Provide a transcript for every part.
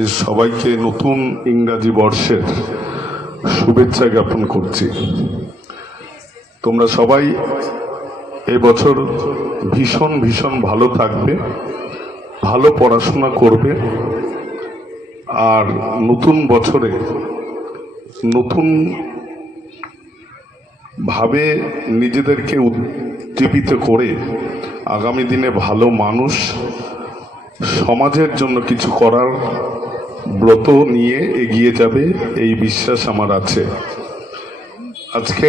আপনাদের সবাইকে নতুন ইংরাজি বর্ষের শুভেচ্ছা জ্ঞাপন করছি। তোমরা সবাই এবছর ভীষণ ভীষণ ভালো থাকবে, ভালো পড়াশোনা করবে, আর নতুন বছরে নতুন ভাবে নিজেদেরকে উজ্জীবিত করে আগামী দিনে ভালো মানুষ, সমাজের জন্য কিছু করার ব্রত নিয়ে এগিয়ে যাবে, এই বিশ্বাস আমার আছে। আজকে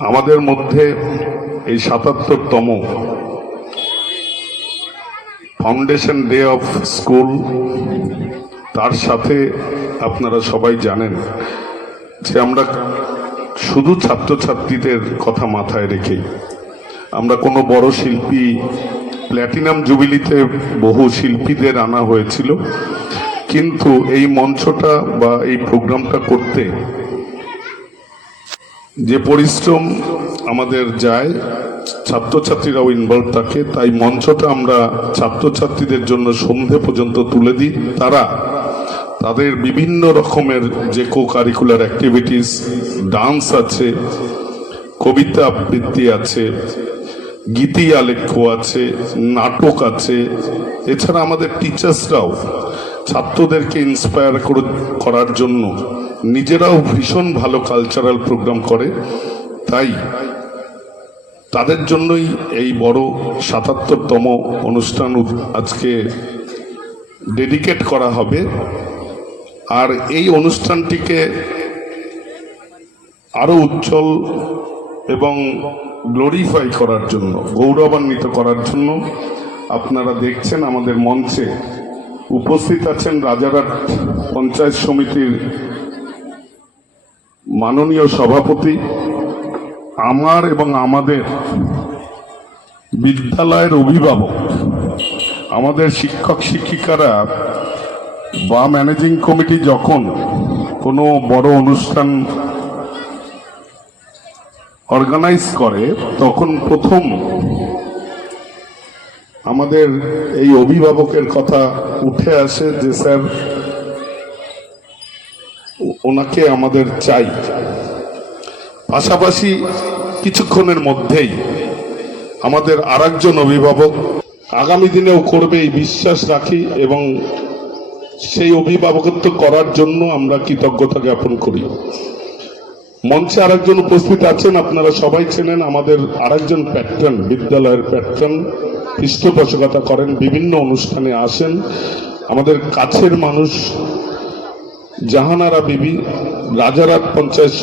আমাদের মধ্যে এই ৭৭তম ফাউন্ডেশন ডে অফ স্কুল, তার সাথে আপনারা সবাই জানেন যে আমরা শুধু ছাত্রছাত্রীদের কথা মাথায় রেখেই, আমরা কোনো বড় শিল্পী, প্ল্যাটিনাম জুবিলিতে বহু শিল্পীদের আনা হয়েছিল, কিন্তু এই মঞ্চটা বা এই প্রোগ্রামটা করতে যে পরিশ্রম আমাদের যায়, ছাত্রছাত্রীরাও ইনভলভ থাকে, তাই মঞ্চটা আমরা ছাত্রছাত্রীদের জন্য সন্ধে পর্যন্ত তুলে দিই। তারা তাদের বিভিন্ন রকমের যে কো কারিকুলার অ্যাক্টিভিটিস, ডান্স আছে, কবিতা আবৃত্তি আছে, গীতি আলেখ্য আছে, নাটক আছে, এছাড়া আমাদের টিচার্সরাও ছাত্রদেরকে ইন্সপায়ার করার জন্য নিজেরাও ভীষণ ভালো কালচারাল প্রোগ্রাম করে। তাই তাদের জন্যই এই বড় ৭৭তম অনুষ্ঠান আজকে ডেডিকেট করা হবে। আর এই অনুষ্ঠানটিকে আরো উজ্জ্বল এবং গ্লোরিফাই করার জন্য, গৌরবান্বিত করার জন্য আপনারা দেখছেন আমাদের মঞ্চে উপস্থিত আছেন রাজারহাট পঞ্চায়েত সমিতির মাননীয় সভাপতি, আমার এবং আমাদের বিদ্যালয়ের অভিভাবক, আমাদের শিক্ষক শিক্ষিকারা বা ম্যানেজিং কমিটি যখন কোনো বড় অনুষ্ঠান অর্গানাইজ করে, তখন প্রথম আমাদের এই অভিভাবকের কথা উঠে আসে যে স্যার, ওনাকে আমাদের চাই। পাশাপাশি কিছুক্ষণের মধ্যেই আমাদের আরেকজন অভিভাবক আগামী দিনেও করবে এই বিশ্বাস রাখি, এবং সেই অভিভাবকত্ব করার জন্য আমরা কৃতজ্ঞতা জ্ঞাপন করি। মঞ্চে আরেকজন উপস্থিত আছেন, আপনারা সবাই চেনেন, আমাদের আরেকজন প্যাট্রন, বিদ্যালয়ের প্যাট্রন, পৃষ্ঠপোষকতা করেন, বিভিন্ন অনুষ্ঠানে আসেন, আমাদের কাছের মানুষ জাহানারা বিবি, রাজারহাট পঞ্চায়েত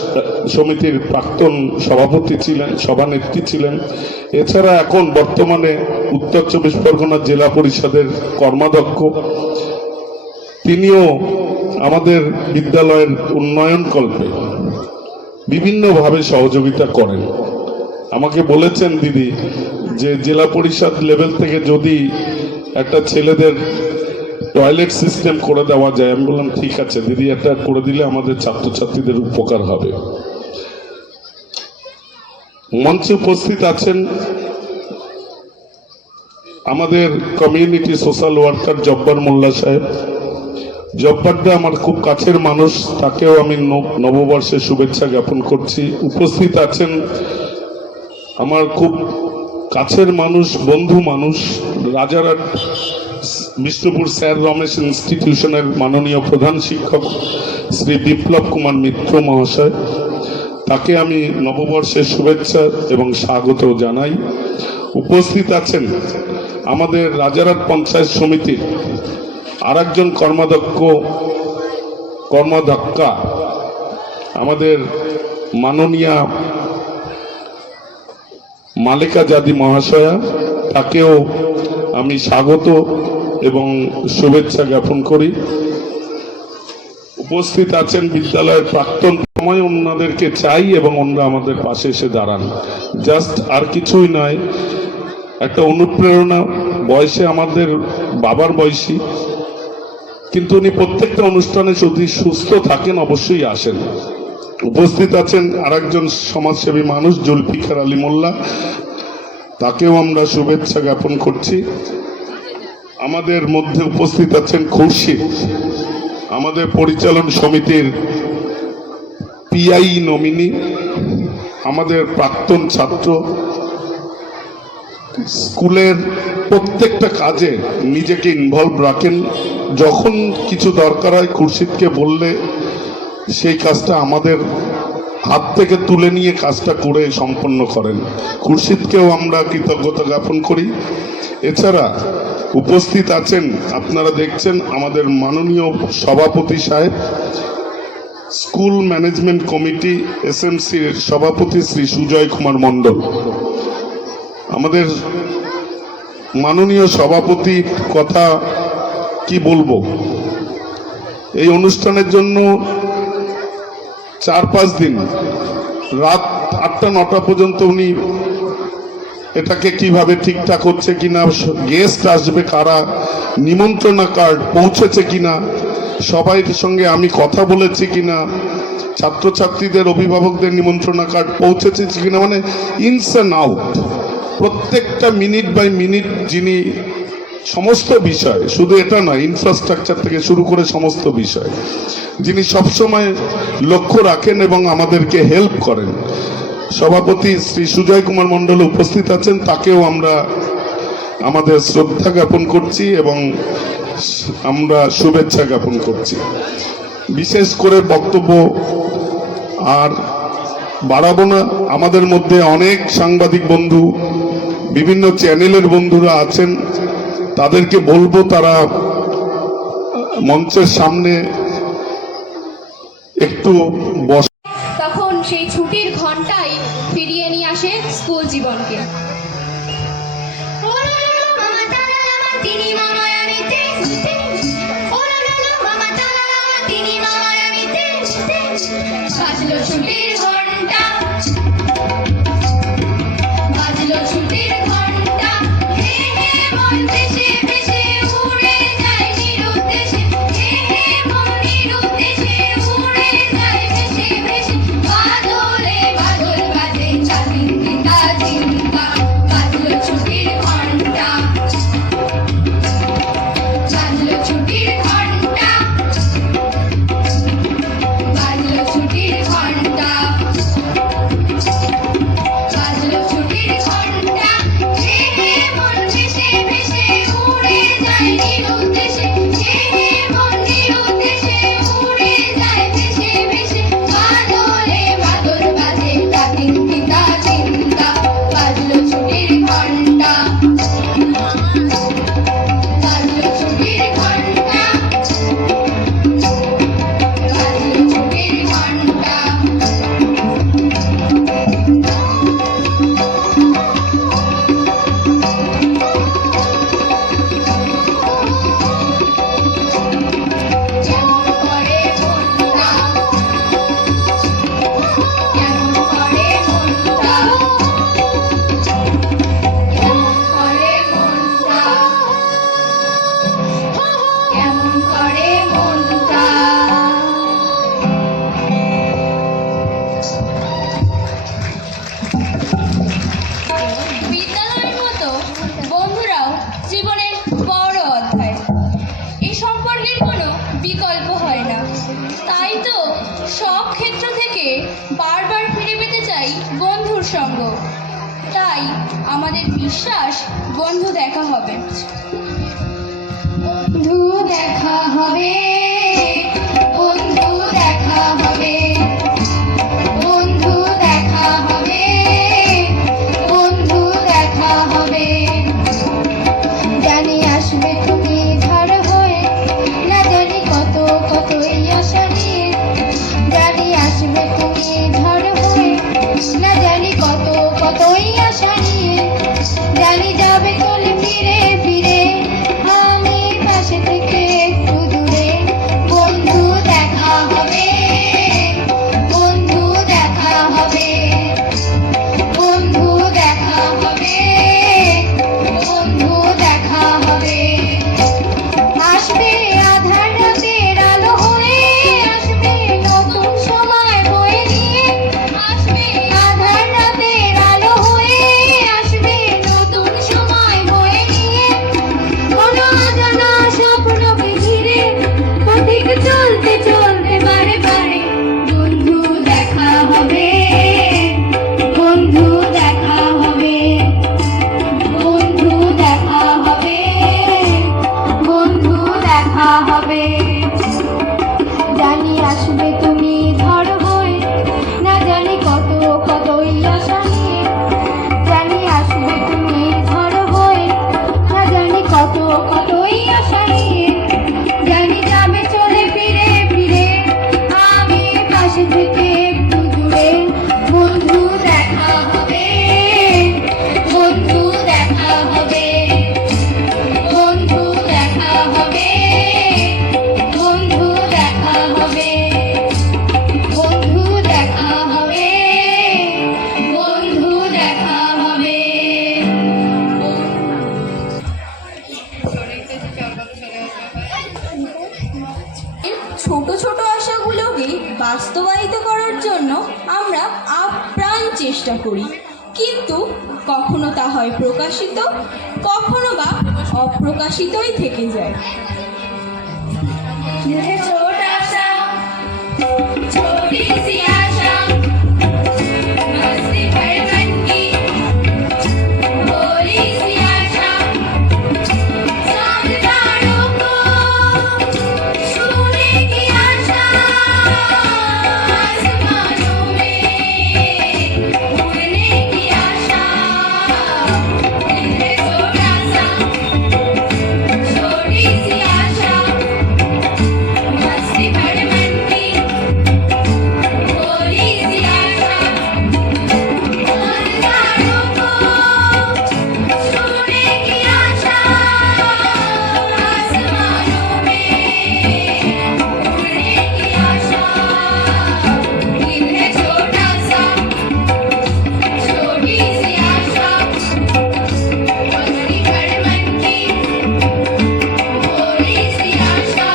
সমিতির প্রাক্তন সভাপতি ছিলেন, সভানেত্রী ছিলেন। এছাড়া এখন বর্তমানে উত্তর ২৪ পরগনা জেলা পরিষদের কর্মাধ্যক্ষ, তিনিও আমাদের বিদ্যালয়ের উন্নয়ন কল্পে বিভিন্নভাবে সহযোগিতা করেন। আমাকে বলেছেন দিদি যে জেলা পরিষদ লেভেল থেকে যদি একটা ছেলেদের টয়লেট সিস্টেম করে দেওয়া যায়, আমি বললাম ঠিক আছে দিদি, এটা করে দিলে আমাদের ছাত্রছাত্রীদের উপকার হবে। মঞ্চে উপস্থিত আছেন আমাদের কমিউনিটি সোশ্যাল ওয়ার্কার জব্বার মোল্লা সাহেব। জব্বারদা আমার খুব কাছের মানুষ, তাকেও আমি নববর্ষের শুভেচ্ছা জ্ঞাপন করছি। উপস্থিত আছেন আমার খুব কাছের মানুষ, বন্ধু মানুষ, রাজারহাট বিষ্ণুপুর স্যার রমেশ ইনস্টিটিউশনের মাননীয় প্রধান শিক্ষক শ্রী বিপ্লব কুমার মিত্র মহাশয়, তাকে আমি নববর্ষের শুভেচ্ছা এবং স্বাগত জানাই। উপস্থিত আছেন আমাদের রাজারহাট পঞ্চায়েত সমিতির আরেকজন কর্মাধ্যক্ষা, আমাদের মাননীয়া মালিকা জাদি মহাশয়া, তাকেও আমি স্বাগত এবং শুভেচ্ছা জ্ঞাপন করি। উপস্থিত আছেন বিদ্যালয়ের প্রাক্তন, সময় ওনাদেরকে চাই এবং ওনারা আমাদের পাশে এসে দাঁড়ান। জাস্ট আর কিছুই নয়, একটা অনুপ্রেরণা। বয়সে আমাদের বাবার বয়সী, কিন্তু উনি প্রত্যেকটা অনুষ্ঠানে যদি সুস্থ থাকেন অবশ্যই আসেন। উপস্থিত আছেন আরেকজন সমাজসেবী মানুষ, জুলফিকার আলী মোল্লা, তাকেও আমরা শুভেচ্ছা জ্ঞাপন করছি। আমাদের মধ্যে উপস্থিত আছেন খুরশিদ, আমাদের পরিচালন সমিতির পিআই নমিনি, আমাদের প্রাক্তন ছাত্র, স্কুলের প্রত্যেকটা কাজে নিজেকে ইনভলভ রাখেন। যখন কিছু দরকার হয় খুরশিদকে বললে সেই কাজটা আমাদের হাত থেকে তুলে নিয়ে কাজটা করে সম্পন্ন করেন। খুরশিদকেও আমরা কৃতজ্ঞতা জ্ঞাপন করি। এছাড়া উপস্থিত আছেন, আপনারা দেখছেন, আমাদের মাননীয় সভাপতি সাহেব, স্কুল ম্যানেজমেন্ট কমিটি এসএমসির সভাপতি শ্রী সুজয় কুমার মণ্ডল। আমাদের মাননীয় সভাপতি কথা কি বলবো, এই অনুষ্ঠানের জন্য 4-5 দিন রাত 8টা-9টা পর্যন্ত উনি এটাকে কিভাবে ঠিকঠাক হচ্ছে কিনা, গেস্ট আসবে কারা, নিমন্ত্রণা কার্ড পৌঁছেছে কিনা, সবাইয়ের সঙ্গে আমি কথা বলেছি কিনা, ছাত্রছাত্রীদের অভিভাবকদের নিমন্ত্রণা কার্ড পৌঁছেছে কিনা, মানে ইনস অ্যান্ড আউট প্রত্যেকটা মিনিট বাই মিনিট যিনি সমস্ত বিষয়, শুধু এটা নয়, ইনফ্রাস্ট্রাকচার থেকে শুরু করে সমস্ত বিষয় যিনি সবসময় লক্ষ্য রাখেন এবং আমাদেরকে হেল্প করেন, সভাপতি শ্রী সুজয় কুমার মণ্ডল উপস্থিত আছেন। তাকেও আমরা আমাদের শ্রদ্ধা জ্ঞাপন করছি এবং আমরা শুভেচ্ছা জ্ঞাপন করছি। বিশেষ করে বক্তব্য আর বাড়াবো না। আমাদের মধ্যে অনেক সাংবাদিক বন্ধু, বিভিন্ন চ্যানেলের বন্ধুরা আছেন, তাদেরকে বলবো তারা মঞ্চের সামনে একটু বস। তখন সেই ছুটির ঘন্টাই ফিরিয়ে নিয়ে আসে স্কুল জীবনকে। বাজলো ছুটির ঘন্টা, বাজলো ছুটির ঘন্টা, হে হে মন ভেসে ভেসে উড়ে যায় নিরুদ্দেশে, হে হে মন নিরুদ্দেশে উড়ে যায় ভেসে ভেসে। বাদলে বাদল বাজে চাঁদিন্দা চিন্তা, বাজলো ছুটির ঘন্টা, বাজলো ছুটির ঘন্টা, বাজলো ছুটির ঘন্টা, বাজলো ছুটির ঘন্টা, হে হে মন ভেসে ভেসে উড়ে যায় নিরুদ্দেশে, হে হে মন নিরুদ্দেশে উড়ে যায় ভেসে ভেসে। বাদলে বাদল বাজে চাঁদিন্দা চিন্তা, বাজলো ছুটির ঘন্টা, বাজলো ছুটির ঘন্টা, বাজলো ছুটির ঘন্টা। যেমন করে মনটা, যেমন করে মনটা, যেমন করে মনটা, যেমন করে মনটা। বিদ্যালয়ের মতো বন্ধুরাও জীবনের বড় অধ্যায়, এই সম্পর্কের কোনো বিকল্প হয় না। তাই তো সব ক্ষেত্র থেকে বারবার ফিরে পেতে চাই বন্ধুর সঙ্গ। তাই আমাদের বিশ্বাস বন্ধু দেখা হবে, বন্ধু দেখা হবে, বন্ধু দেখা হবে, বন্ধু দেখা হবে, বন্ধু দেখা হবে। জানি আসবে তুমি ধার হয়ে, না জানি কত কতই আশা নিয়ে, জানি আসবে তুমি ধার হয়ে, না জানি কত কতই আশা নিয়ে, জানি যাবে চলে ফিরে ফিরে, আমি পাশে থেকে একটু দূরে, চেষ্টা করি, কিন্তু কখনো তা হয় প্রকাশিত, কখনো বা অপ্রকাশিতই থেকে যায়। दिल है छोटा सा, छोटी सी आशा, मस्ती भर मन की भोली सी आशा, समझदारों को छूने की आशा, आसमानों में उड़ने की आशा। दिल है छोटा सा, छोटी सी आशा, मस्ती भर मन की भोली सी आशा, समझदारों को छूने की आशा, आसमानों में उड़ने की आशा। दिल है छोटा सा, छोटी सी आशा, मस्ती भर मन की भोली सी आशा।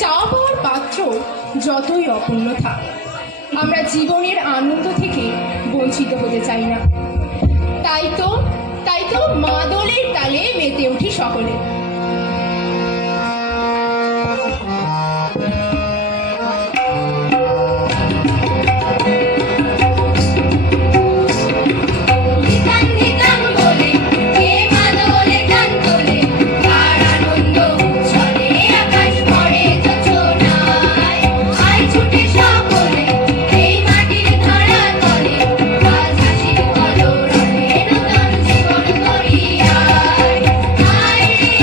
চা পাওয়ার পাত্র যতই অপূর্ণ থাক, আমরা জীবনের আনন্দ থেকে বঞ্চিত হতে চাই না। তাই তো মাদলের তালে মেতে উঠি সকলে। ধিকাং ধিকাং বলে কে মাদলে গান তোলে, কার আনন্দ উচ্ছলে আকাশ ভরে যোছনায়। আয় ছুটে সকলে এই মাটির ধরা তলে, আজ হাসির কলরবে নূতন জীবন গড়িয়ায়। আয় রে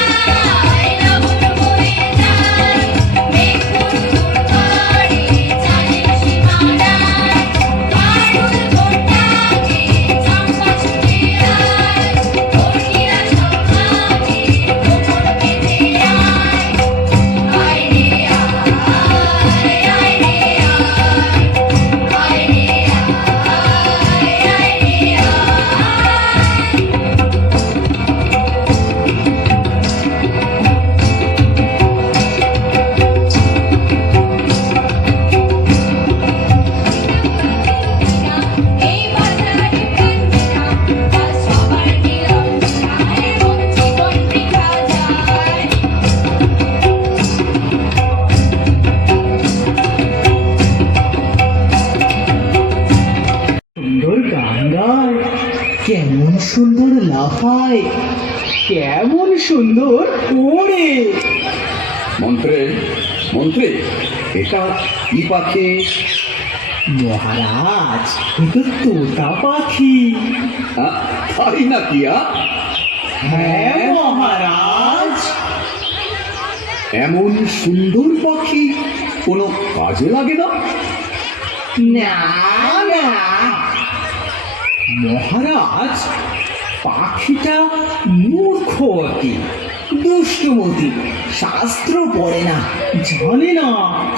আয়, নবন বয়ে যায়, মেঘ দূর করে চাঁদের সীমানায়। কারুল ভোরটাকে চম্পা ছুটে আয়, কর্মীরা সমাজে কোমর বেঁধে আয়। আয় রে আয়, আয় রে আয়, আয় রে আয়, আয় রে আয়। এই বাজারে প্রান্তিকা, আজ সবার মিলন মেলায়, এবং জীবন বৃথা যায়। সুন্দর গান গায়, কেমন সুন্দর লাফায়, কেমন সুন্দর ওড়ে। মন্ত্রে মন্ত্রে এটা কি পাখি? মহারাজ, এ তো তোতা পাখি। তাই নাকি? হ্যাঁ মহারাজ। এমন সুন্দর পাখি কোনো কাজে লাগে না? না না মহারাজ, পাখিটা মূর্খ অতি, দুষ্টমতি, শাস্ত্র পড়ে না, জানে না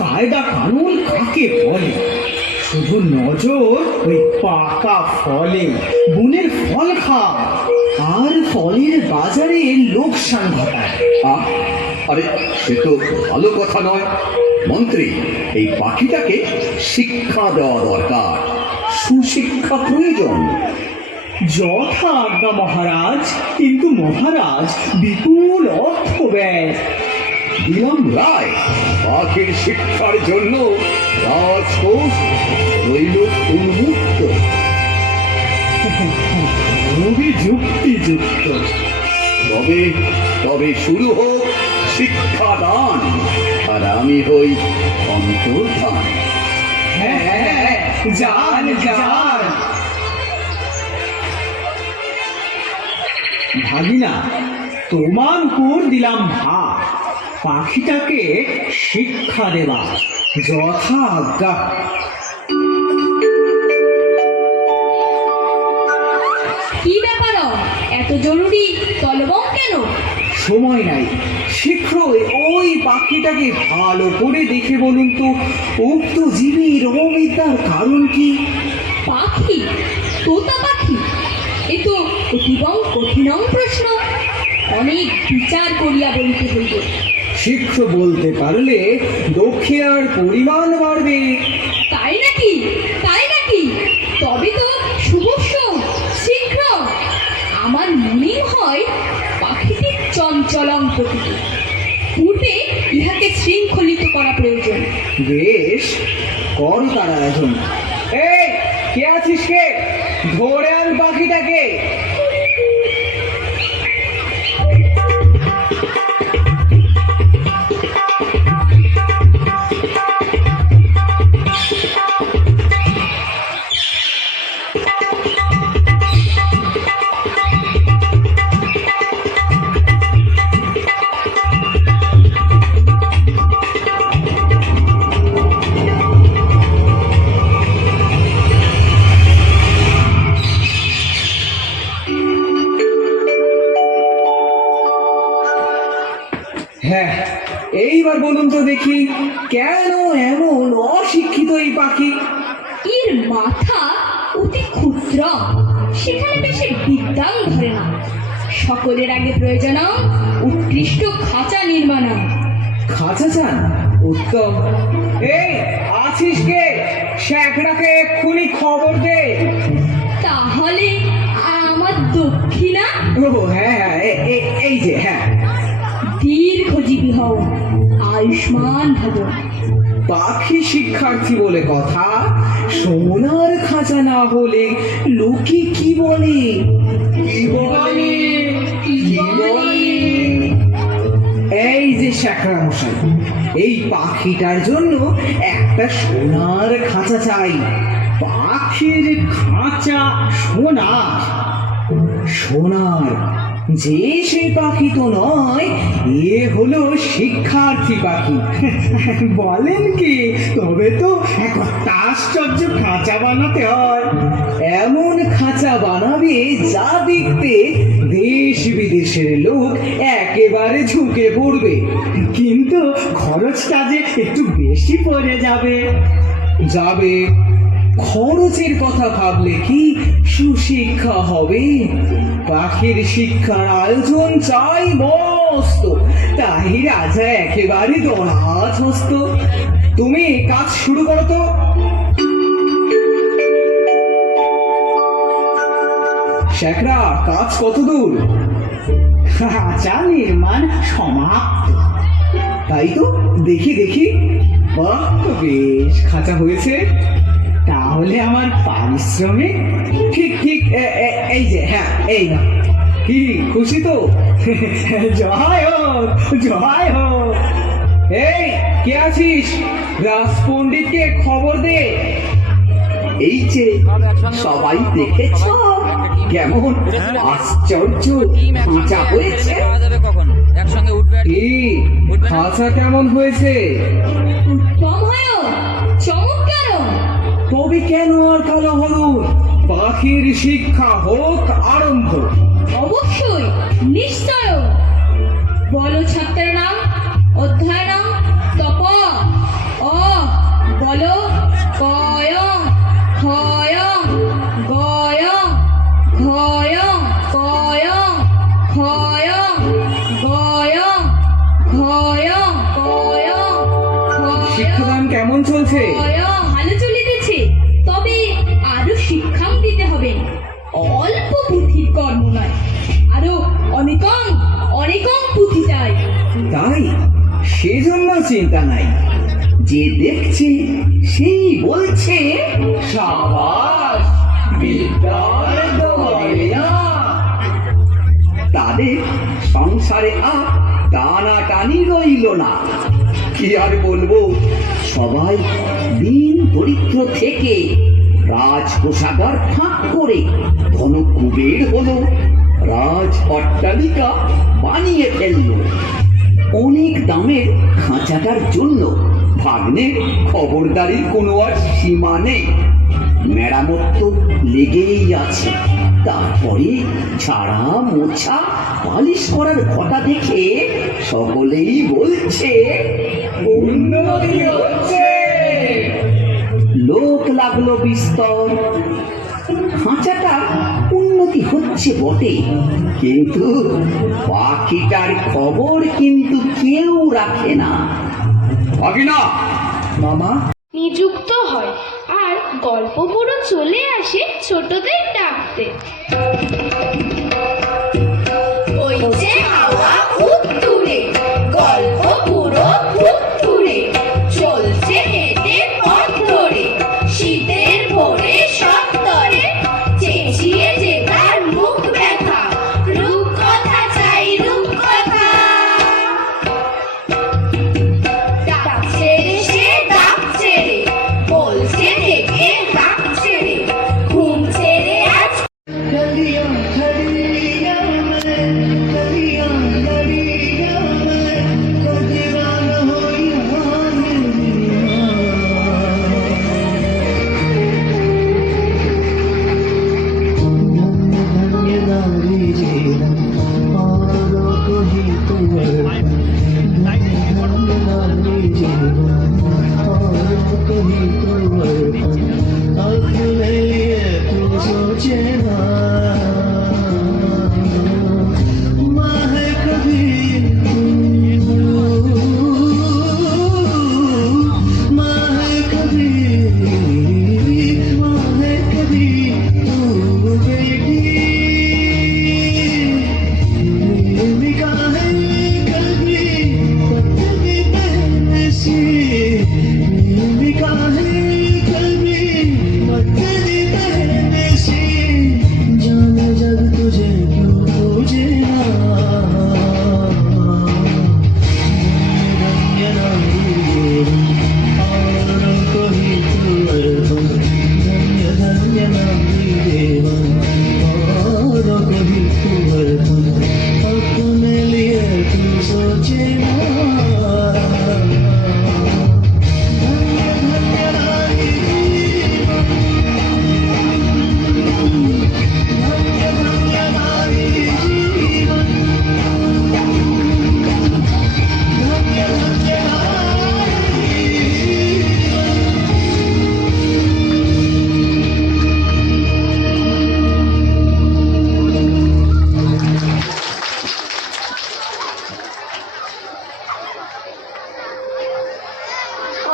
কায়দা কানুন কাকে বলে। শুধু নজর ওই পাকা ফলে, বনের ফল খায় আর ফলের বাজারে লোকসান ঘটায়। আরে সে তো ভালো কথা নয়। মন্ত্রী, এই পাখিটাকে শিক্ষা দেওয়া দরকার, সুশিক্ষা প্রয়োজন। যথা আজ্ঞা মহারাজ, কিন্তু মহারাজ বিপুল অর্থ ব্যয়। দিলাম রায়, পাখির শিক্ষার জন্য রাজকোষ রইল উন্মুক্ত। খুবই যুক্তিযুক্ত। তবে তবে শুরু হোক শিক্ষাদান, আর আমি হই অন্তর্ধান। হ্যাঁ হ্যাঁ, যান যান। ভাগিনা, তোমার উপর দিলাম ভার, পাখিটাকে শিক্ষা দেবা। যথা আজ্ঞা। কি ব্যাপার, এত জরুরি তলবং কেন? সময় নাই, শীঘ্রই ওই পাখিটাকে ভালো করে দেখে বলুন তো, উক্ত জীবের অবিদ্যার কারণ কি? পাখি? তোতা পাখি? এ তো অতীবং কঠিনং প্রশ্ন। অনেক বিচার করিয়া বলিতে হইবে। শীঘ্র বলতে পারলে দক্ষিণার পরিমাণ বাড়বে। তাই নাকি? তাই নাকি? তবে তো শুভস্য, শীঘ্র। আমার মনে হয় পাখিটি চঞ্চলং প্রকৃতি, পূর্বে ইহাকে শৃঙ্খলিত করা প্রয়োজন। বেশ, কর তার আয়োজন। এই, কে আছিস কে? ধরে আন পাখিটাকে। হ্যাঁ, এইবার বলুন তো দেখি, কেন এমন অশিক্ষিত এই পাখি? এর মাথা অতি ক্ষুদ্র, সেখানে বেশি বিদ্যাং ধরে না। সকলের আগে প্রয়োজন উৎকৃষ্ট খাঁচা নির্মাণ। খাঁচা চান? উত্তম। এই, আছিস কে? শ্যাকড়াকে এক্ষুনি খবর দে। তাহলে আমার দক্ষিণা? ও হ্যাঁ হ্যাঁ, এই যে, হ্যাঁ। দীর্ঘজীবী হও, আয়ুষ্মান ভব। পাখি শিক্ষার্থী বলে কথা, সোনার খাঁচা না হলে লোকে কি বলে? কি বলে? কি বলে? এই যে শ্যাকরা মশাই, এই পাখিটার জন্য একটা সোনার খাঁচা চাই। পাখির খাঁচা সোনার? সোনার? যে সেই পাখি তো নয়, এ হলো শিক্ষার্থী পাখি। বলেন কি? তবে তো এক আশ্চর্য খাঁচা বানাতে হয়। এমন খাঁচা বানাবে যা দেখতে দেশ বিদেশের লোক একেবারে ঝুঁকে পড়বে, কিন্তু খরচটা যে একটু বেশি পড়ে যাবে। যাবে, খরচের কথা ভাবলে কি সুশিক্ষা হবে? পাখির শিক্ষার আয়োজন চাই মস্ত, তাই রাজা একেবারে দরাজ। তুমি কাজ শুরু করো তো। শ্যাকরা, কাজ কত দূর? খাঁচা নির্মাণ সমাপ্ত। তাই তো, দেখি দেখি। বাহ, বেশ খাঁচা হয়েছে। তাহলে আমার পারিশ্রমিক? ঠিক ঠিক, এই যে, হ্যাঁ, এই না। কি খুশি তো? জয় হোক, জয় হোক। এই, কে আছিস? রাজ পণ্ডিতকে খবর দে। এই যে সবাই দেখেছ কেমন আশ্চর্য খাঁচা হয়েছে? কি খাঁচা কেমন হয়েছে? উত্তম হয়, চমৎকার। তবে কেন আর কালো হলুদ? পাখির শিক্ষা হোক আরম্ভ। অবশ্যই, নিশ্চয়। বলো ছাত্রের নাম, অধ্যায় নাম। তপ অ বলো, কয় ক্ষয় গয় ঘয় কয় ক্ষয় গয় ঘয় কয় শিক্ষাদান কেমন চলছে? ভালো চলিতেছে, তবে আরো শিক্ষাং দিতে হবে। অল্প পুঁথির কর্ম নয়, আরো অনেকং অনেকং পুঁথি চাই। তাই সেজন্য চিন্তা নাই। যে দেখছে সেই বলছে সাবাস, বিদ্যার দোয়ালিয়া। তাদের সংসারে আর টানাটানি রইল না। কি আর বলবো, সবাই দিন দরিদ্র থেকে রাজকোষাগার ফাঁক করে ধনকুবের হলো, রাজ অট্টালিকা বানিয়ে ফেললো। অনেক দামের খাঁচাটার জন্য ভাগ্নের খবরদারির কোনো আর সীমা নেই। মেরামত তো লেগেই আছে। তারপরে ছাড়া মোছা পালিশ করার ঘটা দেখে সকলেই বলছে উন্নতি হচ্ছে। লোক লাগলো বিস্তর। খাঁচাটা উন্নত উন্নতি হচ্ছে বটে, কিন্তু পাখিটার খবর কিন্তু কেউ রাখে না। ভাগিনা, মামা, নিযুক্ত হয় আর গল্প পুরো চলে আসে ছোটদের ডাকতে। বইছে হাওয়া খুব দূরে, গল্প পুরো খুব দূরে, চলছে হেঁটে পথ ধরে, শীতের ভোরে সত্তরে, চেঁচিয়ে যে তার মুখ ব্যথা, রূপকথা চাই রূপকথা। ডাকছে রে সে ডাকছে রে, বলছে থেকে ডাকছে রে, ঘুম ছেড়ে আজ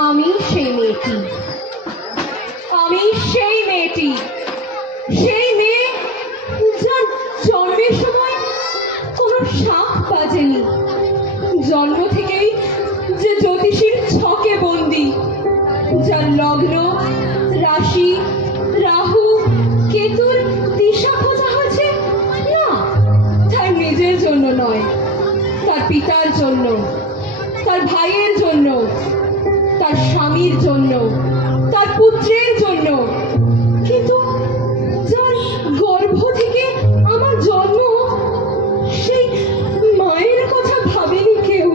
আমি সেই মেয়েটি, আমি সেই মেয়েটি, সেই মেয়ে যার জন্মের সময় কোনো শাঁখ বাজেনি, জন্ম থেকেই যে জ্যোতিষীর ছকে বন্দি, যার লগ্ন রাশি রাহু কেতুর দিশা খোঁজা হয়েছে না তার নিজের জন্য নয়, তার পিতার জন্য, তার ভাইয়ের জন্য, তার স্বামীর জন্য, তার পুত্রের জন্য, কিন্তু যার গর্ভ থেকে আমার জন্ম সেই মায়ের কথা ভাবেনি কেউ।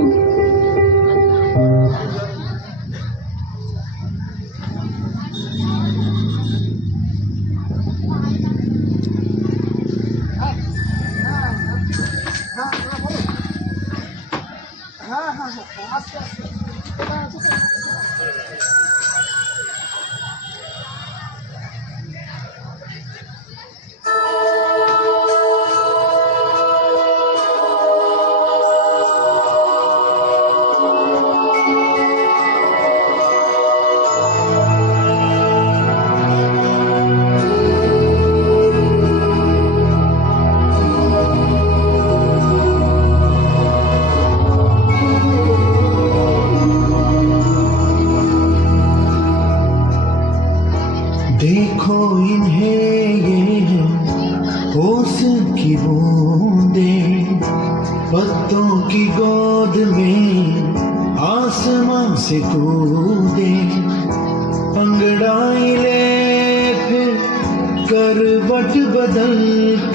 देखो इन्हें ये है ओस की बूंदें, पत्तों की गोद में आसमां से कूदे, अंगड़ाई ले फिर करवट बदल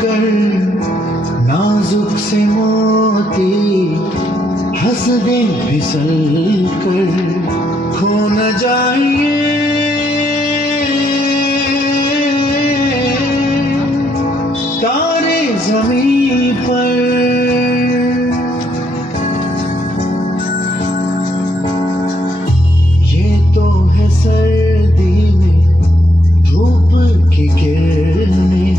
कर, नाजुक से मोती हंस दे फिसल कर, खो न जाइए तारे जमीन पर। ये तो है सर्दी में धूप की किरणें,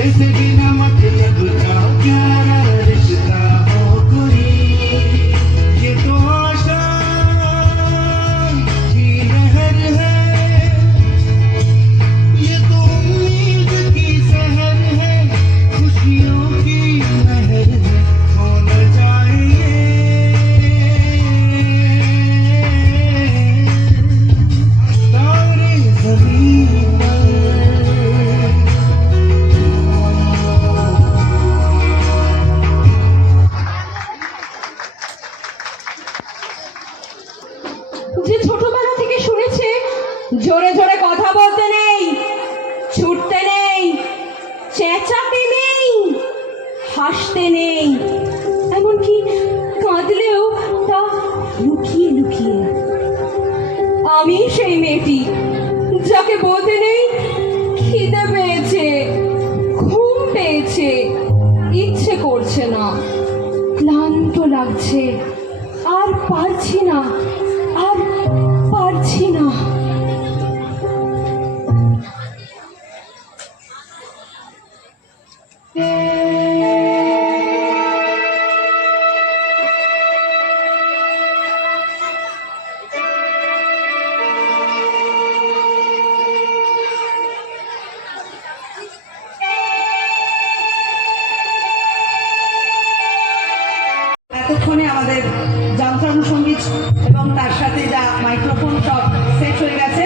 जैसे बिना मतलब का प्यारा रिश्ता हो कोई, ये तो आशा की लहर है, ये तो उम्मीद की सहर है, खुशियों की लहर है, खो न जाए तारे ज़मीं पर। যে ছোটবেলা থেকে শুনেছে জোরে জোরে কথা বলতে নেই, ছুটতে নেই, চেঁচাতে নেই, হাসতে নেই, এমনকি কাঁদলেও তা লুকিয়ে লুকিয়ে। আমি সেই মেয়েটি যাকে বলতে নেই খিদে পেয়েছে, ঘুম পেয়েছে, ইচ্ছে করছে না, ক্লান্ত লাগছে, আর পারছি না, আর পারছি না। এতক্ষণে আমাদের যন্ত্রানুষঙ্গিক এবং তার সাথে যা মাইক্রোফোন সব সেট হয়ে গেছে।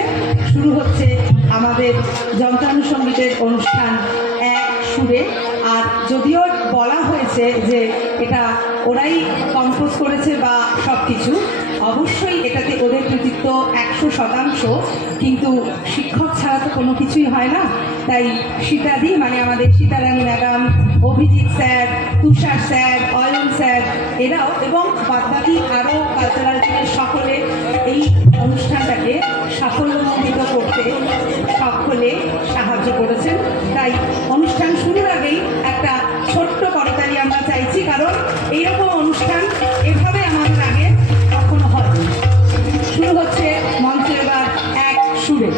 শুরু হচ্ছে আমাদের যন্ত্রানুষঙ্গিকের অনুষ্ঠান এক সুরে। আর যদিও বলা হয়েছে যে এটা ওরাই কম্পোজ করেছে বা সব কিছু, অবশ্যই এটাতে ওদের কৃতিত্ব 100%, কিন্তু শিক্ষক ছাড়া তো কোনো কিছুই হয় না। তাই সীতাদি মানে আমাদের সীতারানী ম্যাডাম, অভিজিৎ স্যার, তুষার স্যার, অয়ন স্যার এরাও এবং বাদবাকি আরও কালচারাল টিমের সকলে এই অনুষ্ঠানটাকে সাফল্যমণ্ডিত করতে সকলে সাহায্য করেছেন। তাই অনুষ্ঠান শুরুর আগেই একটা ছোট্ট করতালি আমরা চাইছি, কারণ এইরকম অনুষ্ঠান এভাবে আমাদের আগে কখনো হয়নি। শুরু হচ্ছে মঞ্চ এবার এক সুরে।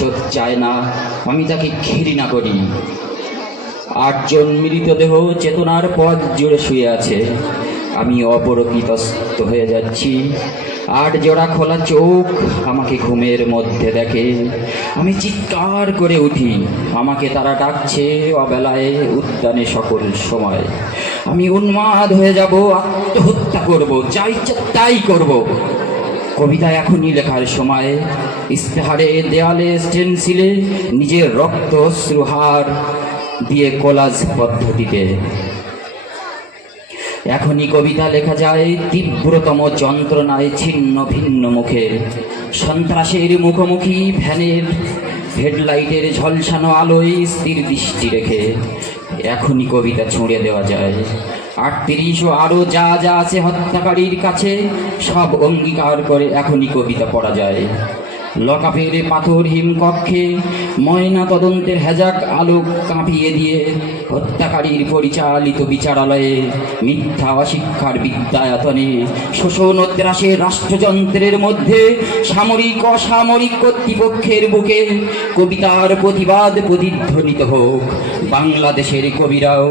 প্রতিশোধ চায় না, আমি তাকে ঘৃণা করি। 8 জন মৃতদেহ চেতনার পথ জুড়ে শুয়ে আছে, আমি অপরকিতস্ত হয়ে যাচ্ছি। 8 জোড়া খোলা চোখ আমাকে ঘুমের মধ্যে দেখে, আমি চিৎকার করে উঠি, আমাকে তারা ডাকছে অবেলায় উদ্যানে সকল সময়। আমি উন্মাদ হয়ে যাব, আত্মহত্যা করব, যা ইচ্ছা তাই করব। কবিতা এখনই লেখার সময়, ইস্তেহারে, দেয়ালে, স্টেনসিলে নিজের রক্ত অশ্রুহার দিয়ে কোলাজ পদ্ধতিতে। এখনই কবিতা লেখা যায় তীব্রতম যন্ত্রণায়, ছিন্ন ভিন্ন মুখে, সন্ত্রাসের মুখোমুখি, ভ্যানের হেডলাইটের ঝলসানো আলোয় স্থির দৃষ্টি রেখে। এখনই কবিতা ছুঁড়ে দেওয়া যায়। 38 ও আরও যা যা আছে হত্যাকারীর কাছে, সব অঙ্গীকার করে এখনই কবিতা পড়া যায়। লকআপের পাথরহীন কক্ষে ময়না তদন্তের হেজাক আলো কাঁপিয়ে দিয়ে, হত্যাকারীর পরিচালিত বিচারালয়ে, মিথ্যা অশিক্ষার বিদ্যায়তনে, শোষণ ও ত্রাসের রাষ্ট্রযন্ত্রের মধ্যে, সামরিক অসামরিক কর্তৃপক্ষের বুকে কবিতার প্রতিবাদ প্রতিধ্বনিত হোক। বাংলাদেশের কবিরাও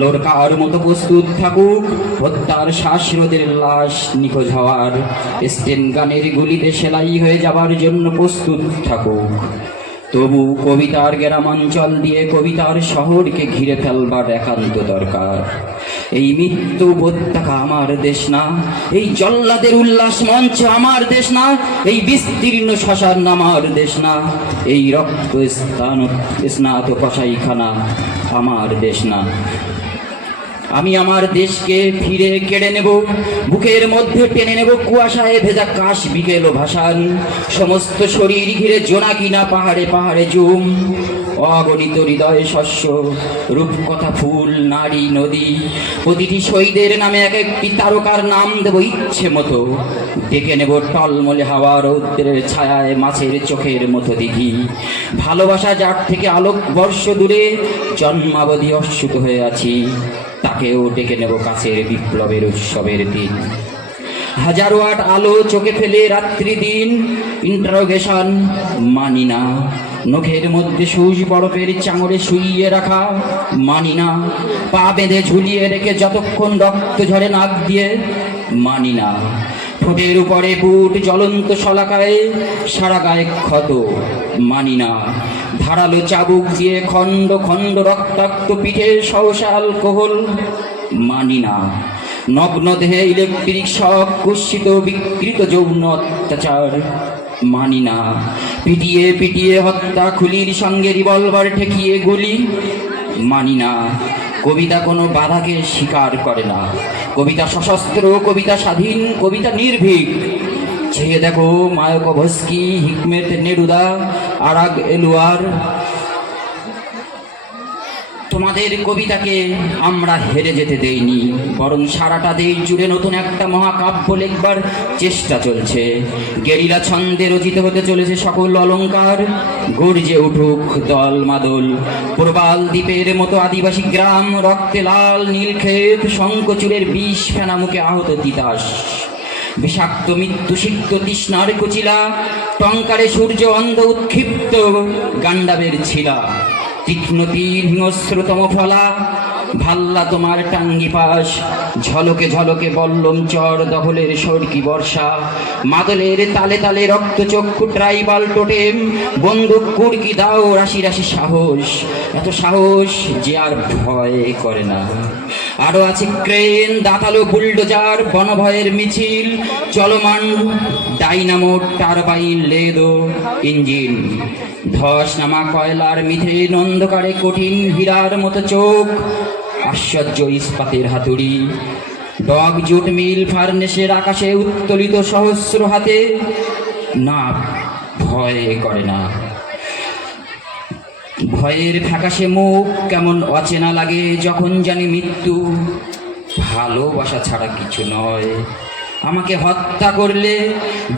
লোরকার মতো প্রস্তুত থাকুক, হত্যার শ্বাসরোধের লাশ নিখোঁজ হওয়ার, স্টেন গানের গুলিতে সেলাই হয়ে যাবার জন্য প্রস্তুত থাকুক। তবু কবিতার গ্রামাঞ্চল দিয়ে কবিতার শহরকে ঘিরে ফেলবার একান্ত দরকার। এই মৃত্যু উপত্যকা আমার দেশ না, এই জল্লাদের উল্লাস মঞ্চ আমার দেশ না, এই বিস্তীর্ণ শ্মশান আমার দেশ না, এই রক্ত স্নাত কসাইখানা আমার দেশ না। আমি আমার দেশকে ফিরে কেড়ে নেব, বুকের মধ্যে টেনে নেব কুয়াশায় ভেজা কাশ বিকেল ভাসান, সমস্ত শরীর ঘিরে জোনাকিনা পাহাড়ে পাহাড়ে জুম, অগণিত হৃদয় শস্য, রূপকথা ফুল, নারী, নদী, প্রতিটি শহীদের নামে এক একটি তারকার নাম দেব ইচ্ছে মতো, ডেকে নেব টলমলে হাওয়া রৌদ্রের ছায়ায় মাছের চোখের মতো দিঘি। ভালোবাসা যার থেকে আলোক বর্ষ দূরে জন্মাবধি অচ্যুত হয়ে আছি, তাকেও ডেকে নেব কাছের বিপ্লবের উৎসবের দিন। 1000 ওয়াট আলো চোখে ফেলে রাত্রি দিন, ইন্টারোগেশন মানি না, নখের মধ্যে সুচ বরফের চাঙড়ে শুইয়ে রাখা মানি না, পা বেঁধে ঝুলিয়ে রেখে যতক্ষণ রক্ত ঝরে নাক দিয়ে মানি না, ঠোঁটের উপরে বুট জ্বলন্ত শলাকায় সারা গায়ে ক্ষত মানি না, ধারালো চাবুক দিয়ে খণ্ড খণ্ড রক্তাক্ত পিঠে সহসা অ্যালকোহল মানি না, নগ্ন দেহে ইলেকট্রিক শক, কুৎসিত বিকৃত যৌন অত্যাচার মানি না, পিটিয়ে পিটিয়ে হত্যা, খুলির সঙ্গে রিভলভার ঠেকিয়ে গুলি মানি না। কবিতা কোনো বাধাকে স্বীকার করে না, কবিতা সশস্ত্র, কবিতা স্বাধীন, কবিতা নির্ভীক। চেয়ে দেখো মায়াকোভস্কি, হিকমেত নেরুদা, আরাগ এলুয়ার, তোমাদের কবিতাকে আমরা হেরে যেতে দেইনি, বরং সারাটা দেশ জুড়ে নতুন একটা মহাকাব্য লেখবার চেষ্টা চলছে। গেরিলা ছন্দে রচিত হতে চলেছে সকল অলঙ্কার, গর্জে উঠুক দল মাদল, প্রবাল দ্বীপের মতো আদিবাসী গ্রাম, রক্তে লাল নীলক্ষেত, শঙ্খচূড়ের বিষ ফেনা মুখে আহত তিতাস, বিষাক্ত মৃত্যু সিক্ত তৃষ্ণার কুচিলা, টঙ্কারে সূর্য অন্ধ উৎক্ষিপ্ত গান্ডাবের ছিলা, তীক্ষ্ণ তীর হিংস্রতম ফলা, ভাল্লা তোমার টাঙ্গি পাশ, ঝলকে ঝলকে বল্লম চর দখলের সরকি বর্ষা, মাদলের তালে তালে রক্তচক্ষু ট্রাইবাল টোটেম, বন্দুক কুড়কি দাও রাশি রাশি সাহস, এত সাহস যে আর ভয় করে না। আরো আছে ক্রেন, দাঁতালো বুলডোজার, বনভয়ের মিছিল, চলমান ডাইনামো, টারবাইন, লেদো ইঞ্জিন, ধস নামা কয়লার মিথেন, অন্ধকারে কঠিন হীরার মতো চোখ, আশ্চর্য ইস্পাতের হাতুড়ি, ডগ জুট মিল ফার্নেসের আকাশে উত্তোলিত সহস্র হাতে, না ভয় করে না। ভয়ের ফ্যাকাশে মুখ কেমন অচেনা লাগে যখন জানি মৃত্যু ভালোবাসা ছাড়া কিছু নয়। আমাকে হত্যা করলে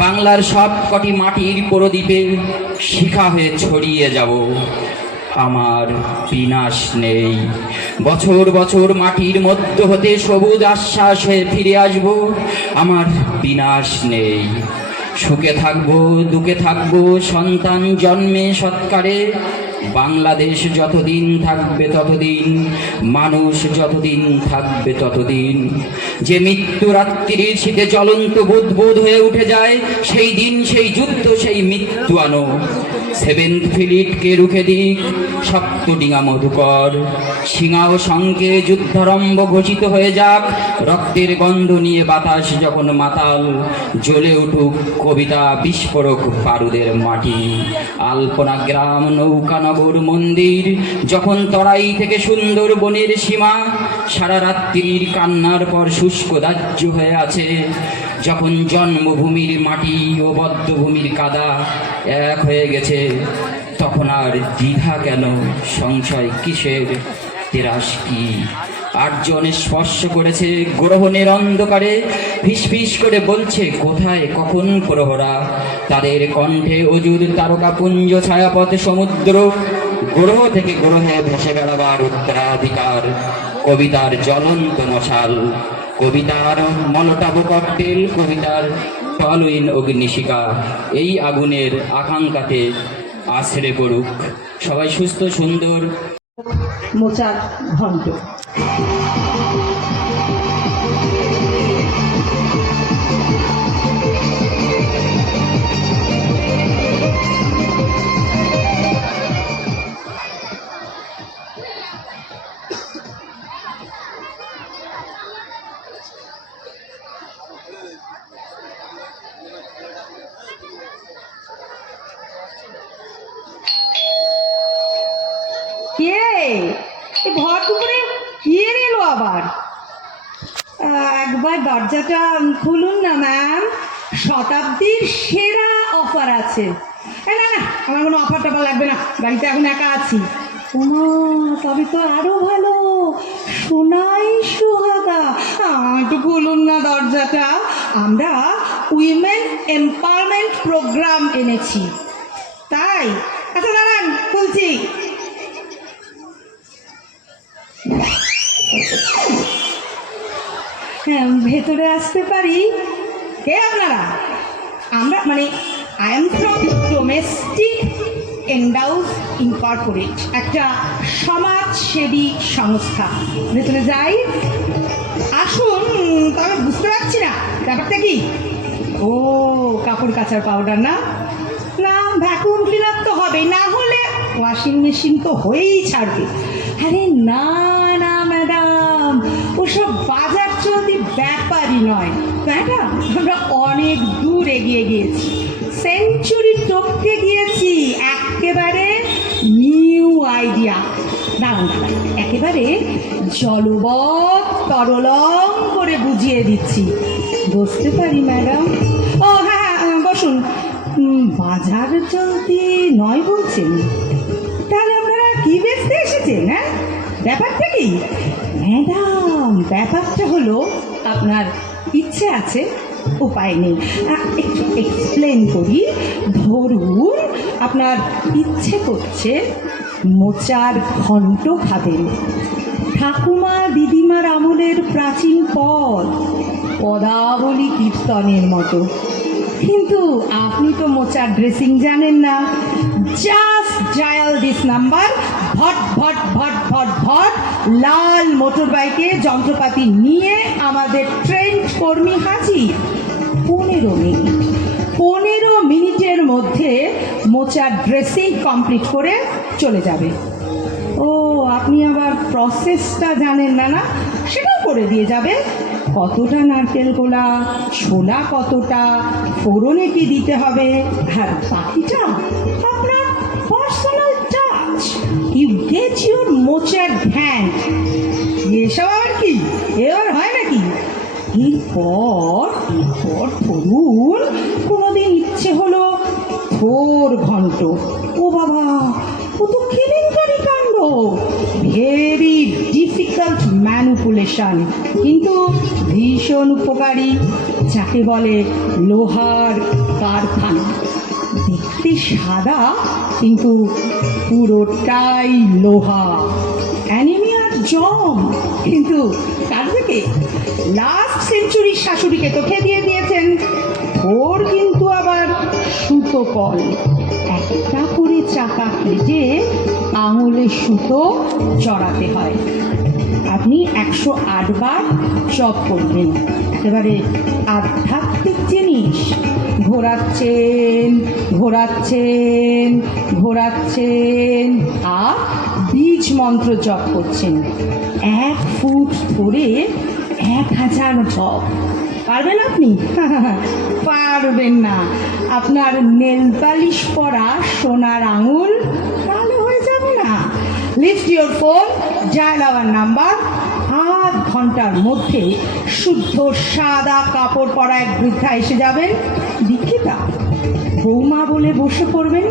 বাংলার সব কটি মাটির প্রদীপে শিখা হয়ে ছড়িয়ে যাব। আমার বিনাশ নেই, বছর বছর মাটির মধ্য হতে সবুজ আশ্বাস হয়ে ফিরে আসব। আমার বিনাশ নেই, সুখে থাকবো দুঃখে থাকবো সন্তান জন্মে সৎকারে, বাংলাদেশ যতদিন থাকবে ততদিন, মানুষ যতদিন থাকবে ততদিন। যে মৃত্যু রাত্রির শীতে জ্বলন্ত বুদবুদ হয়ে উঠে যায়, সেই দিন সেই যুদ্ধ সেই মৃত্যু আনো। সেভেন্থ ফ্লিটকে রুখে দিক সপ্তডিঙা মধুকর, সিংহ সঙ্গে যুদ্ধারম্ভ ঘোষিত হয়ে যাক। রক্তের গন্ধ নিয়ে বাতাস যখন মাতাল, জ্বলে উঠুক কবিতা বিস্ফোরক বারুদের মাটি। আলপনা গ্রাম নৌকানগর মন্দির যখন তরাই থেকে সুন্দর বনের সীমা, সারা রাত্রির কান্নার পর শুষ্ক দাহ্য হয়ে আছে। যখন জন্মভূমির মাটি ও বদ্ধভূমির কাদা এক হয়ে গেছে, তখন আর দ্বিধা কেন, সংশয় কিসের, তেরাস কি? আটজন স্পর্শ করেছে গ্রহণের অন্ধকারে, ফিসফিস করে বলছে কোথায় কখন প্রহরা। তাদের কণ্ঠে অজুর তারকাপুঞ্জ ছায়াপথ সমুদ্র, গ্রহ থেকে গ্রহে ভেসে বেড়াবার উত্তরাধিকার। কবিতার জ্বলন্ত মশাল, কবিতার মলটাব ককটেল, কবিতার টলউইন অগ্নিশিখা, এই আগুনের আকাঙ্ক্ষাতে আছড়ে পড়ুক। সবাই সুস্থ সুন্দর মোচার ঘণ্ট। কে ভর দুপুরে কে এলো আবার? একবার দরজাটা খুলুন না ম্যাম, শতাব্দীর সেরা অফার আছে। না না, আমার কোনো অফার টফার লাগবে না, বাড়িতে এখন একা আছি। ওমা, তবে তো আরো ভালো, সোনাই সোহাগা। একটু খুলুন না দরজাটা, আমরা উইমেন এম্পাওয়ারমেন্ট প্রোগ্রাম এনেছি তাই। আচ্ছা দাঁড়ান, খুলছি। হ্যাঁ, ভেতরে আসতে পারি? কে আপনারা? আমরা মানে I am from domestic endows incorporate, একটা সমাজসেবী সংস্থা। ভেতরে যাই? আসুন। তবে বুঝতে পারছি না ব্যাপারটা কি। ও, কাপড় কাচার পাউডার না? না, ভ্যাকুয়াম ক্লিনার তো হবে, না হলে ওয়াশিং মেশিন তো হয়েই ছাড়বে। আরে না না ম্যাডাম, ওসব বাজার চলতি ব্যাপারই নয় ম্যাডাম। আমরা অনেক দূর এগিয়ে গিয়েছি, সেঞ্চুরি টপকে গিয়েছি। একেবারে নিউ আইডিয়া, দাঁড়ান একেবারে জলবৎ তরলং করে বুঝিয়ে দিচ্ছি। বুঝতে পারি ম্যাডাম? ও হ্যাঁ হ্যাঁ, বসুন। বাজার চলতি নয় বলছেন? তাহলে আপনারা কি বেচতে এসেছেন? হ্যাঁ, ব্যাপারটা কি? ম্যাডাম, ব্যাপারটা হলো আপনার ইচ্ছে আছে, উপায় নেই। একটু এক্সপ্লেন করি। ধরুন আপনার ইচ্ছে করছে মোচার ঘণ্ট খাবেন, ঠাকুমা দিদিমার আমলের প্রাচীন পদ, পদাবলী কীর্তনের মতো। কিন্তু আপনি তো মোচার ড্রেসিং জানেন না। জাস্ট ডায়াল দিস নাম্বার, ভট ভট ভট ভট ভট, লাল মোটর বাইকে যন্ত্রপাতি নিয়ে আমাদের ট্রেন কর্মী হাজির। 15 মিনিটের মধ্যে মোচার ড্রেসিং কমপ্লিট করে চলে যাবে। ও, আপনি আবার প্রসেসটা জানেন না? না, সেটাও করে দিয়ে যাবে। কতটা নারকেল কোলা, ছোলা কতটা, ফোড়নে কি দিতে হবে, আর বাকিটা আপনার personal touch. You get your মোচার ঘ্যান্ট। এসব আবার কি, এবার হয় নাকি? এরপর ধরুন কোনোদিন ইচ্ছে হলো থোর ঘন্ট। ও বাবা, ও তো কেলেঙ্কারি কাণ্ড, ভেরি ডিফিকাল্ট ম্যানিপুলেশন, কিন্তু ভীষণ উপকারী। যাকে বলে লোহার কারখানা। দেখতে সাদা কিন্তু পুরোটাই লোহা। অ্যানিমিয়ার জম, কিন্তু কার থেকে? লাস্ট সেঞ্চুরির শাশুড়িকে তো খেয়ে দিয়েছেন। ওর কিন্তু আবার সুতো কল, একটা করে চাকা কেটে আঙুলে সুতো জড়াতে হয়। আপনি 108 বার জপ করবেন, একেবারে আধ্যাত্মিক জিনিস। ঘোরাচ্ছেন ঘোরাচ্ছেন ঘোরাচ্ছেন আর বীজ মন্ত্র জপ করছেন। 1 ফুট ধরে 1000 জপ। পারবেন আপনি? পারবেন না। আপনার নেল পালিশ পরা সোনার আঙুল কালো হয়ে যাবে না। Lift your phone, dial our number. 8 ঘন্টার মধ্যে শুদ্ধ সাদা কাপড় পরা এক বৃদ্ধা এসে যাবেন। দীক্ষিতা বৌমা বলে বসে পড়বেন,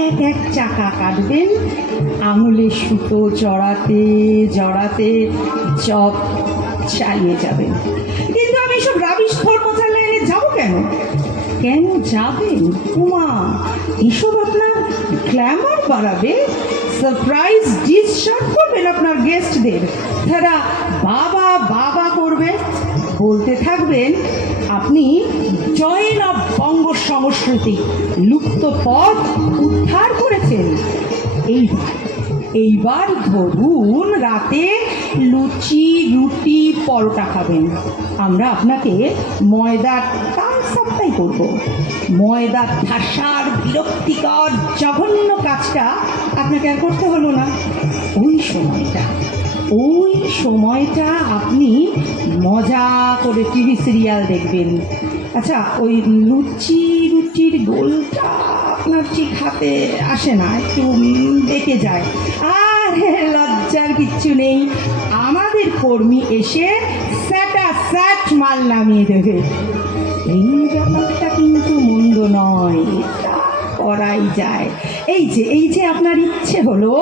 এক এক চাকা কাটবেন, আঙুলে সুতো জড়াতে জড়াতে জপ চালিয়ে যাবেন। কিন্তু আমি সব রাবিশ ধর্মচার লাইনে যাবো কেন? কেন যাবেন? উমা, এসব আপনার গ্ল্যামার বাড়াবে, সারপ্রাইজ ডিসচার্জ করবেন আপনার গেস্টদের, তারা বাবা বাবা করবে, বলতে থাকবেন আপনি জয়েন অফ বঙ্গ সংস্কৃতি, লুপ্ত পথ উদ্ধার করেছেন। এইবার ধরুন রাতে লুচি রুটি পরোটা খাবেন, আমরা আপনাকে ময়দার তাল সাপ্লাই করব। ময়দা ঠাসার বিরক্তিকর জঘন্য কাজটা আপনাকে আর করতে হলো না। ওই সময়টা আপনি মজা করে টিভি সিরিয়াল দেখবেন। আচ্ছা, ওই লুচি রুটির গোলটা আপনার ঠিক হাতে আসে না, একটু বেঁকে যায়। আর লজ্জার কিচ্ছু নেই, আমাদের কর্মী এসে স্যাট মাল নামিয়ে দেবে। এই ব্যাপারটা কিন্তু মন্দ নয়, এটা করাই যায়। এই যে আপনার ইচ্ছে হলো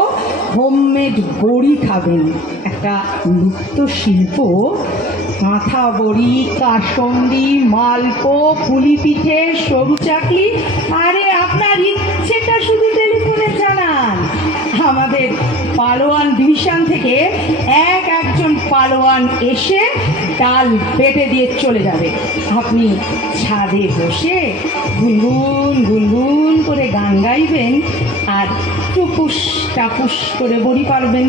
হোমমেড বড়ি খাবেন, একটা লুপ্ত শিল্প। কাঁথা বড়ি, কাসন্দি, মালপো, পুলি পিঠে, সরু চাকলি। আরে আপনার ইচ্ছেটা শুধু টেলিফোনে জানান। আমাদের পালোয়ান ডিভিশন থেকে একজন পালোয়ান এসে ডাল বেটে দিয়ে চলে যাবে। আপনি ছাদে বসে গুনগুন গুনগুন করে গান গাইবেন আর টুপুস টাপুস করে বড়ি পারবেন।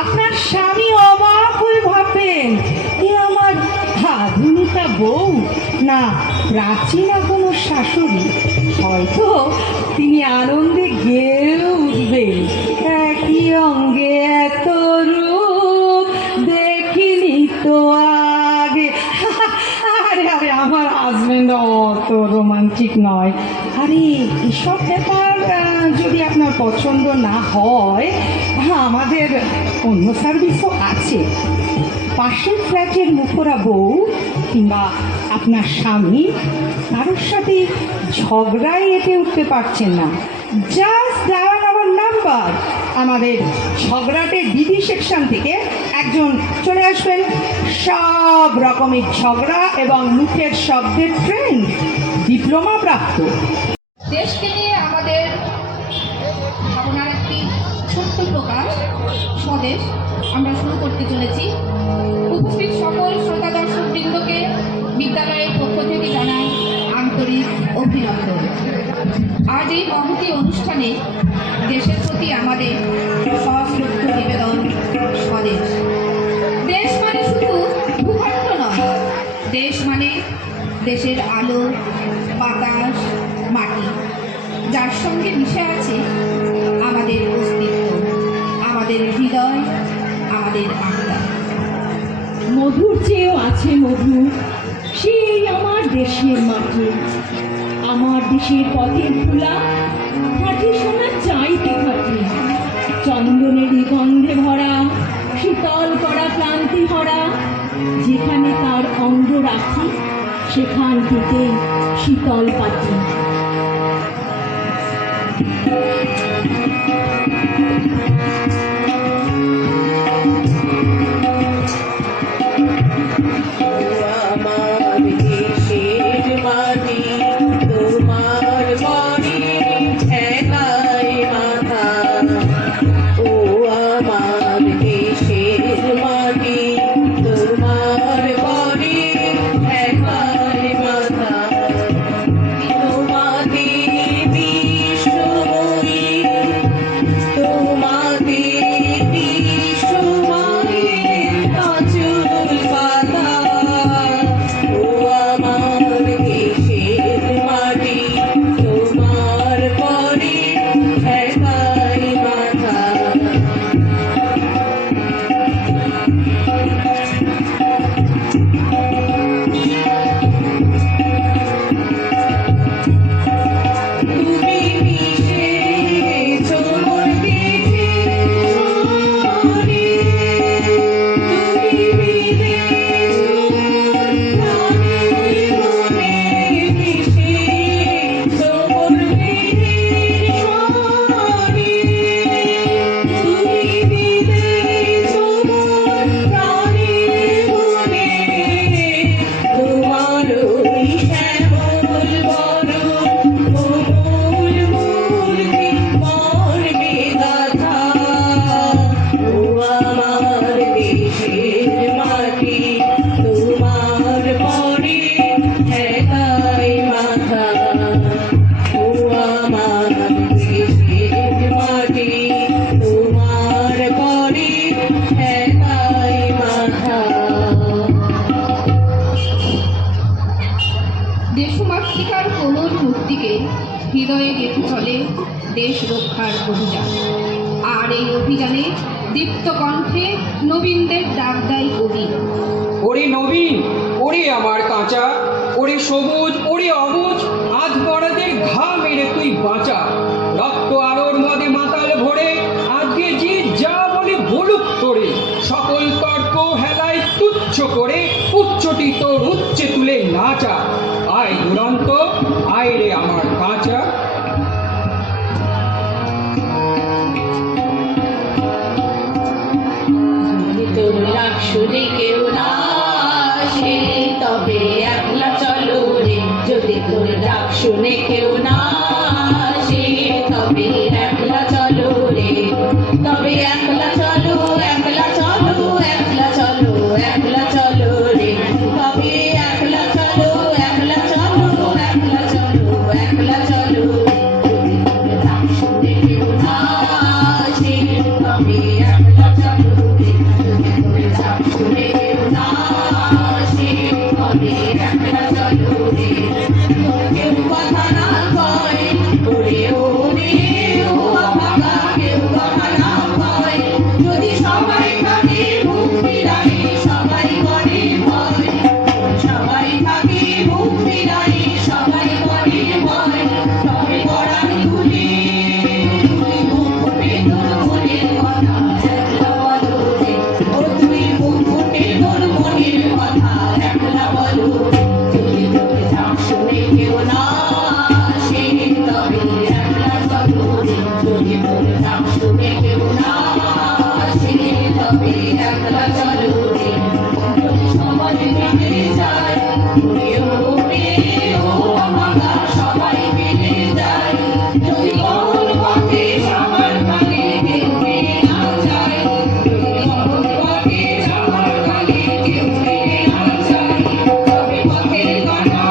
আপনার স্বামী অবাক হয়ে ভাববেন, এ আমার আধুনিকা বউ না প্রাচীনা কোনো শাশুড়ি। হয়তো তিনি আনন্দে গেয়ে উঠবেন, একই অঙ্গে এত রূপ দেখিনি তো আগে। আরে আমার হাজবেন্ড অত রোমান্টিক নয়। আরে এসব ব্যাপার যদি আপনার পছন্দ না হয়, আমাদের অন্য সার্ভিসও আছে। পাশের ফ্ল্যাটের মুখরা বউ কিংবা আপনার স্বামী কারোর সাথে ঝগড়ায় এঁটে উঠতে পারছেন না, জাস্ট ডায়াল আওয়ার নাম্বার। আমাদের ঝগড়াটে দিদি সেকশন থেকে একজন চলে আসবেন। সব রকমের ঝগড়া এবং মুখের শব্দের ট্রেন্ড, ডিপ্লোমা প্রাপ্ত। দেশকে নিয়ে আমাদের ভাবনার একটি ছোট্ট প্রকাশ স্বদেশ আমরা শুরু করতে চলেছি। উপস্থিত সকল শ্রোতা দর্শক বৃন্দকে বিদ্যালয়ের পক্ষ থেকে জানাই আন্তরিক অভিনন্দন। আজ এই মহতী অনুষ্ঠানে দেশের প্রতি আমাদের সশ্রদ্ধ নিবেদন স্বদেশ। দেশ মানে শুধু ভূখণ্ড নয়, দেশ মানে দেশের আলো, বাতাস, মাটি, যার সঙ্গে মিশে আছে আমাদের অস্তিত্ব, আমাদের হৃদয়, আমাদের আত্মা। মধুর চেয়েও আছে মধু, সেই আমার দেশের মাটি। আমার দেশের পথের ফুলা খাঁটি সোনা চাইতে খাঁটি, চন্দনের গন্ধে ভরা, শীতল করা ক্লান্তি ভরা। যেখানে তার অঙ্গ রাখি, সেখান থেকে শীতল পাতি। তোমার বড়ি স্বস্তিকার কোমল মূর্তিকে হৃদয়ে গেঁথে চলে দেশ রক্ষার অভিযান। আর এই অভিযানে দীপ্ত কণ্ঠে নবীনদের ডাক দেয় কবি। ওরে নবীন, ওরে আমার কাঁচা, ওরে সবুজ, ওরে অবুজ, আজ বড়দের ঘা মেরে তুই বাঁচা। রক্ত আলোর মদে মাতাল ভরে আজকে যে যা বলে বলুক তোরে, সকল তর্ক হেলায় তুচ্ছ করে উচ্চটি তোর উচ্চে তুলে নাচা। আয় দুরন্ত, আয় রে আমার কাঁচা। শুনে কেউ না আসে তবে একলা চলো রে, যদি তোর ডাক শুনে কেউ না আসে তবে একলা চলো রে, তবে একলা চলো, একলা চলো, একলা চলো, একলা চলো রে, তবে একলা চলো, একলা চলো, একলা চলো, একলা চলো, যদি তোর ডাক শুনে কেউ না আসে তবে একলা চলো রে, শুনে কেউ না আসে তবে একলা চলো রে, কেউ কথা না কয় ওরে ওরে ও ভাগা, কেউ কথা না কয়, যদি সবাই থাকে মুখ ফিরাই সবাই করে ভয়, সবাই থাকে মুখ ফিরাই সবাই করে ভয়, তবে পড়ান তুলি তুই মুখ ফুটে তোর মনের কথা একলা বলো রে, ও তুই মুখ ফুটে তোর মনের কথা একলা বলো, যদি তোর ডাক শুনে কেউ না আসে তবে একলা চলো রে, যদি তোর ডাক শুনে কেউ না আসে তবে একলা চলো রে, যদি সমাজ ভেঙে যায় ওরে ওরে ও ভাগা সবাই মিলে যায়, যদি কখন পথে সবার কানে কেউ ফিরে না যায়, যদি কখন পথে সবার কানে কেউ ফিরে না যায়, তবে পথের কাটা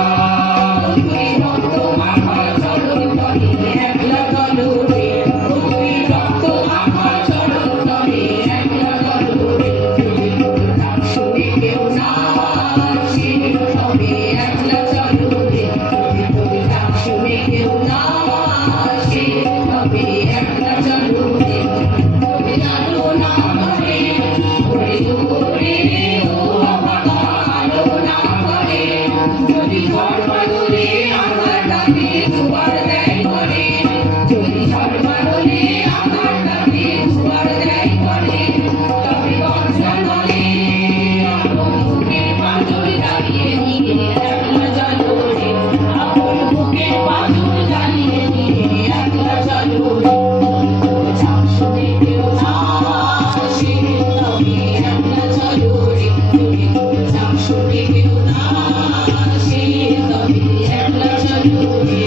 তুই রক্ত মাখা চরণ তলে একলা চলো রে, ও তুই রক্ত মাখা চরণ তলে একলা চলো রে, যদি তোর ডাক শুনে কেউ না আসে তবে একলা চলো রে, যদি তোর ডাক শুনে কেউ না আসে তবে একলা চলো রে, তবে জানো না করে ওরে ওরে ও ভাগা আলো না করে, যদি ঝড় বাদলে আকার ডাকে দুয়ার দেয় করে, যদি ঝড় বাদলে আকার ডাকে দুয়ার দেয় করে, তবে বর্ষা নলে আপন বুকের পাঁজর জ্বালিয়ে নিয়ে একলা চলো রে, আপন বুকের পাঁজর জ্বালিয়ে নিয়ে একলা চলো রে, তোর ডাক শুনে কেউ না আসে তবে একলা চলো রে, যদি তোর ডাক শুনে কেউ না আসে তবে একলা চলো রে।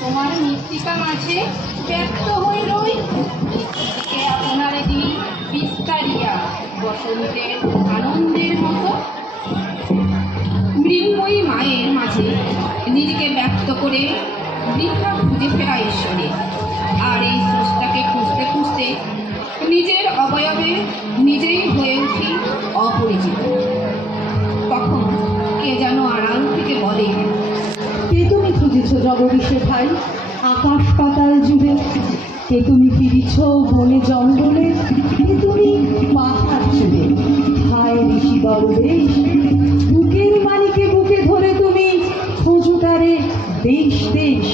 তোমার মৃত্তিকা মাঝে ব্যক্ত হয়ে রই, কে আপনার দিই বিস্তারিয়া বসন্তের আনন্দের মতো, মৃন্ময়ী মায়ের মাঝে নিজেকে ব্যক্ত করে বৃদ্ধা খুঁজে ফেরা ঈশ্বরে, আর এই স্রষ্টাকে খুঁজতে খুঁজতে নিজের অবয়বে নিজেই হয়ে উঠি অপরিচিত। তখন কে যেন আড়াল থেকে বলে, কে তুমি খুঁজেছ জগদীশে ভাই আকাশ পাতাল জুড়ে, কে তুমি ফিরিছ বনে জঙ্গলে, কে তুমি পাহাড় চুড়ে, হায় ঋষি দরবেশ বুকের মালিকে বুকে ধরে তুমি খোঁজো তারে দেশ দেশ,